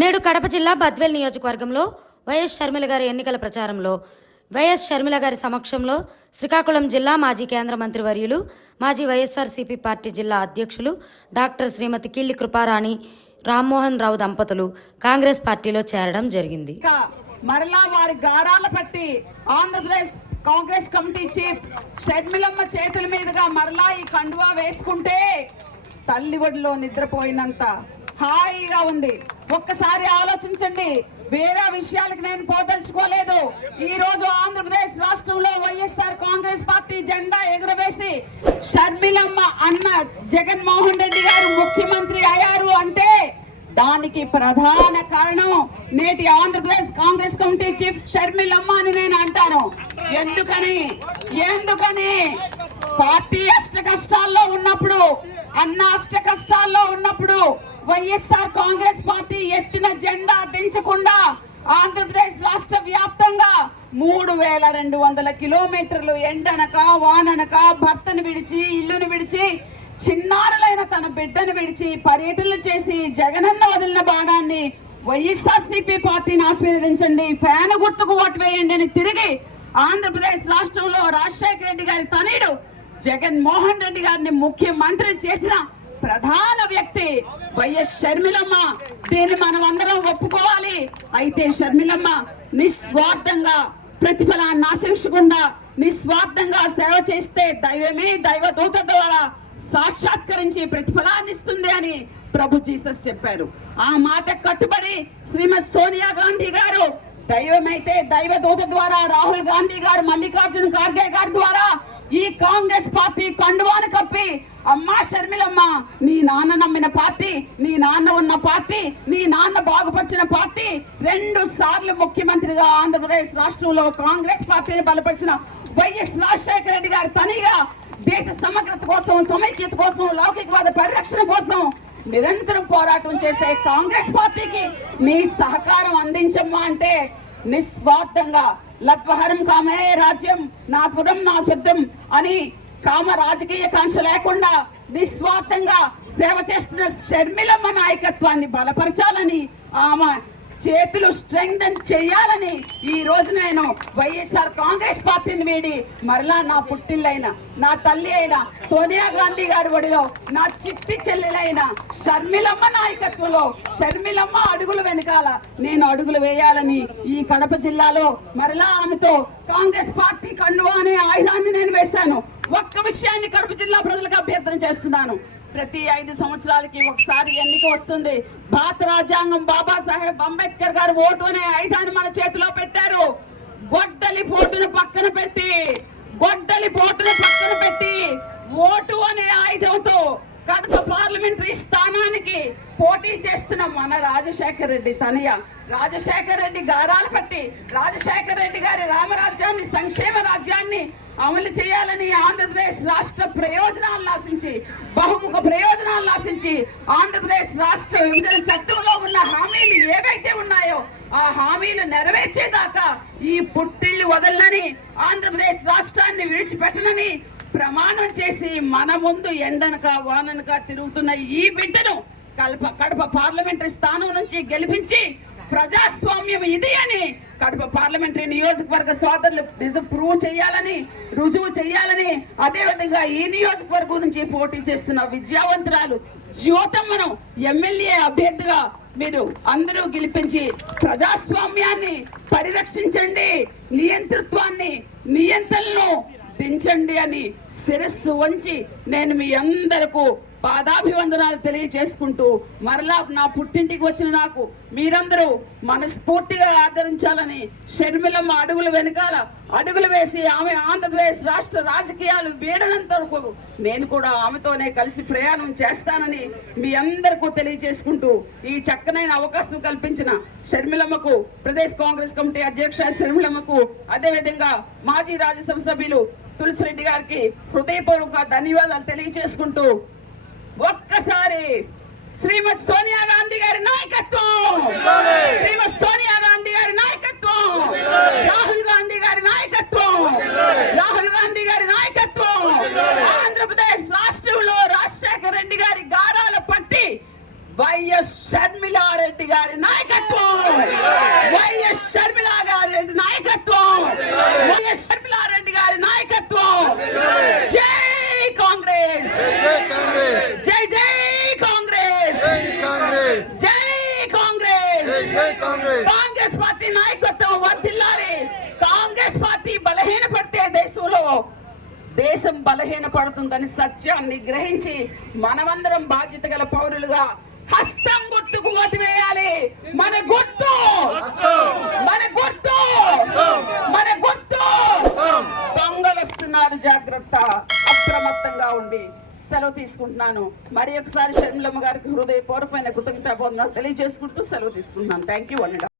నేడు కడప జిల్లా బద్వేల్ నియోజకవర్గంలో వైఎస్ షర్మిల గారి ఎన్నికల ప్రచారంలో వైఎస్ షర్మిల గారి సమక్షంలో శ్రీకాకుళం జిల్లా మాజీ కేంద్ర మంత్రి వర్యులు మాజీ వైఎస్ఆర్సీపీ పార్టీ జిల్లా అధ్యక్షులు డాక్టర్ శ్రీమతి కిల్లి కృపారాణి రామ్మోహన్ రావు దంపతులు కాంగ్రెస్ పార్టీలో చేరడం జరిగింది మరలా వారి గారాల పట్టి ఆంధ్రప్రదేశ్ కాంగ్రెస్ కమిటీ చీఫ్ షర్మిలమ్మ చేతుల మీదుగా మరలా ఈ కండువా వేసుకుంటే తల్లి ఒడిలో నిద్రపోయినంత హాయిగా ఉంది ఒక్కసారి ఆలోచించండి వేరే విషయాలకు నేను పోదలుచుకోలేదు ఈ రోజు ఆంధ్రప్రదేశ్ రాష్ట్రంలో వైఎస్ఆర్ కాంగ్రెస్ పార్టీ జెండా ఎగురవేసి షర్మిలమ్మ అన్న జగన్మోహన్ రెడ్డి గారు ముఖ్యమంత్రి అయ్యారు అంటే దానికి ప్రధాన కారణం నేటి ఆంధ్రప్రదేశ్ కాంగ్రెస్ కమిటీ చీఫ్ షర్మిలమ్మ అని నేను అంటాను ఎందుకని ఎందుకని పార్టీ అష్ట కష్టాల్లో ఉన్నప్పుడు అన్న అష్ట కష్టాల్లో ఉన్నప్పుడు వైఎస్ఆర్ కాంగ్రెస్ పార్టీ ఎత్తిన జెండా దించకుండా ఆంధ్రప్రదేశ్ రాష్ట్ర వ్యాప్తంగా మూడు వేల రెండు వందల కిలోమీటర్లు ఎండనక వాననక భర్తను విడిచి ఇల్లును విడిచి చిన్నారులైన తన బిడ్డను విడిచి పర్యటనలు చేసి జగనన్న వదిలిన బాణాన్ని వైఎస్ఆర్సీపీ పార్టీని ఆశీర్వదించండి ఫ్యాన్ గుర్తుకు ఓటు వేయండి అని తిరిగి ఆంధ్రప్రదేశ్ రాష్ట్రంలో రాజశేఖర రెడ్డి గారి తనయుడు జగన్మోహన్ రెడ్డి గారిని ముఖ్యమంత్రి చేసిన ప్రధాన వ్యక్తి వైఎస్ షర్మిలమ్మ దీన్ని మనం అందరం ఒప్పుకోవాలి అయితే షర్మిలమ్మ నిస్వార్థంగా ప్రతిఫలాన్ని ఆశించకుండా నిస్వార్థంగా సేవ చేస్తే దైవమే దైవ దూత ద్వారా సాక్షాత్కరించి ప్రతిఫలాన్ని ఇస్తుంది అని ప్రభు జీసస్ చెప్పారు ఆ మాట కట్టుబడి శ్రీమతి సోనియా గాంధీ గారు దైవమైతే దైవ దూత ద్వారా రాహుల్ గాంధీ గారు మల్లికార్జున ఖార్గే గారి ద్వారా ఈ కాంగ్రెస్ పార్టీ కండువాను కప్పి అమ్మా షర్మిలమ్మ నీ నాన్న నమ్మిన పార్టీ నీ నాన్న ఉన్న పార్టీ నీ నాన్న బాగుపరిచిన పార్టీ రెండు సార్లు ముఖ్యమంత్రిగా ఆంధ్రప్రదేశ్ రాష్ట్రంలో కాంగ్రెస్ పార్టీని బలపరిచిన వైఎస్ రాజశేఖర రెడ్డి గారి తనిగా దేశ సమగ్రత కోసం సమైక్యత కోసం లౌకికవాద పరిరక్షణ కోసం నిరంతరం పోరాటం చేసే కాంగ్రెస్ పార్టీకి మీ సహకారం అందించమ్మా అంటే నిస్వార్థంగా లత్వహరం కామే రాజ్యం నా పురం నా శుద్ధం అని కామ రాజకీయ కాంక్ష లేకుండా నిస్వార్థంగా సేవ చేస్తున్న షర్మిలమ్మ నాయకత్వాన్ని బలపరచాలని ఆమె చేతులు స్ట్రెంగ్ చేయాలని ఈ రోజు నేను వైఎస్ఆర్ కాంగ్రెస్ పార్టీని వీడి మరలా నా పుట్టిల్లైన నా తల్లి అయిన సోనియా గాంధీ గారి ఒడిలో నా చిట్టి చెల్లెలైన షర్మిలమ్మ నాయకత్వంలో షర్మిలమ్మ అడుగులు వెనకాల నేను అడుగులు వేయాలని ఈ కడప జిల్లాలో మరలా ఆమెతో కాంగ్రెస్ పార్టీ కండువా అనే ఆయుధాన్ని నేను వేశాను ఒక్క విషయాన్ని కడప జిల్లా ప్రజలకు అభ్యర్థన చేస్తున్నాను ప్రతి ఐదు సంవత్సరాలకి ఒకసారి ఎన్నిక వస్తుంది భారత రాజ్యాంగం బాబాసాహెబ్ అంబేద్కర్ గారు ఓటు అనే ఐదాన్ని మన చేతిలో పెట్టారు గొడ్డలి పోటును పక్కన పెట్టి గొడ్డలి పోటును పక్కన పెట్టి ఓటు అనే ఆయుధంతో కడప పార్లమెంటరీ స్థానానికి పోటీ చేస్తున్న మన రాజశేఖర రెడ్డి తనయ రాజశేఖర రెడ్డి గారాలు పట్టి రాజశేఖర రెడ్డి గారి రామరాజ్యాన్ని సంక్షేమ రాజ్యాన్ని అమలు చేయాలని ఆంధ్రప్రదేశ్ రాష్ట్ర ప్రయోజనాలు నాశించి బహుముఖ ప్రయోజనాలు నాశించి ఆంధ్రప్రదేశ్ రాష్ట్ర విభజన చట్టంలో ఉన్న హామీలు ఏవైతే ఉన్నాయో ఆ హామీలు నెరవేర్చేదాకా ఈ పుట్టిళ్ళు వదలని ఆంధ్రప్రదేశ్ రాష్ట్రాన్ని విడిచిపెట్టనని ప్రమాణం చేసి మన ముందు ఎండనక వాననక తిరుగుతున్న ఈ బిడ్డను కల్ప కడప పార్లమెంటరీ స్థానం నుంచి గెలిపించి ప్రజాస్వామ్యం ఇది అని కడప పార్లమెంటరీ నియోజకవర్గ సోదరులు నిజం ప్రూవ్ చేయాలని రుజువు చేయాలని అదేవిధంగా ఈ నియోజకవర్గం నుంచి పోటీ చేస్తున్న విద్యావంతురాలు జ్యోతమ్మను ఎమ్మెల్యే అభ్యర్థిగా మీరు అందరూ గెలిపించి ప్రజాస్వామ్యాన్ని పరిరక్షించండి నియంతృత్వాన్ని నియంత్రణను దించండి అని శిరస్సు వంచి నేను మీ అందరకు పాదాభివందనాలు తెలియజేసుకుంటూ మరలా నా పుట్టింటికి వచ్చిన నాకు మీరందరూ మనస్ఫూర్తిగా ఆదరించాలని షర్మిలమ్మ అడుగుల వెనకాల అడుగులు వేసి ఆమె ఆంధ్రప్రదేశ్ రాష్ట్ర రాజకీయాలు వీడనంత వరకు నేను కూడా ఆమెతోనే కలిసి ప్రయాణం చేస్తానని మీ అందరికీ తెలియజేసుకుంటూ ఈ చక్కనైన అవకాశం కల్పించిన షర్మిలమ్మకు ప్రదేశ్ కాంగ్రెస్ కమిటీ అధ్యక్ష షర్మిలమ్మకు అదేవిధంగా మాజీ రాజ్యసభ సభ్యులు తులసిరెడ్డి గారికి హృదయపూర్వక ధన్యవాదాలు తెలియజేసుకుంటూ ఒక్కసారి శ్రీమతి సోనియా గాంధీ గారి నాయకత్వం శ్రీమతి సోనియా గాంధీ గారి నాయకత్వం రాహుల్ గాంధీ గారి నాయకత్వం రాహుల్ గాంధీ గారి నాయకత్వం ఆంధ్రప్రదేశ్ రాష్ట్రంలో రాజశేఖర రెడ్డి గారి గారాల పట్టి వైఎస్ షర్మిలారెడ్డి గారి నాయకత్వం వైఎస్ షర్మిలా దేశం బలహీన పడుతుందని సత్యాన్ని గ్రహించి మనమందరం బాధ్యత గల పౌరులుగా హస్తం గుర్తుకు ఓటువేయాలి మన గుర్తు మన గుర్తు మన గుర్తు దొంగలొస్తున్నారు జాగ్రత్త అప్రమత్తంగా ఉండి సెలవు తీసుకుంటున్నాను మరి ఒకసారి షర్మిలమ్మ గారికి హృదయపూర్వమైన కృతజ్ఞత తెలియజేసుకుంటూ సెలవు తీసుకుంటున్నాను థ్యాంక్ యూ